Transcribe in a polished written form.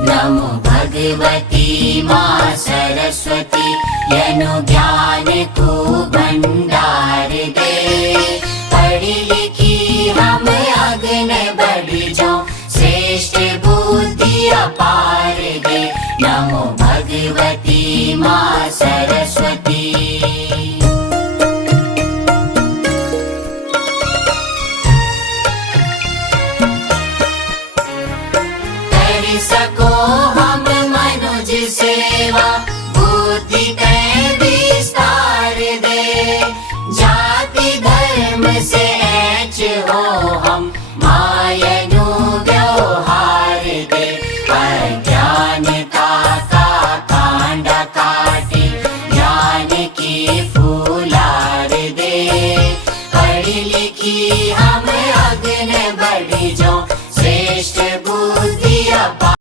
नमो भगवती माँ सरस्वती, यनु ज्ञान को भंडार दे। पढ़ी लिखी हम आगे बढ़ जाओ, श्रेष्ठ बुद्धि अपार दे। नमो भगवती माँ सरस्वती। कर सको हम मनुज सेवा,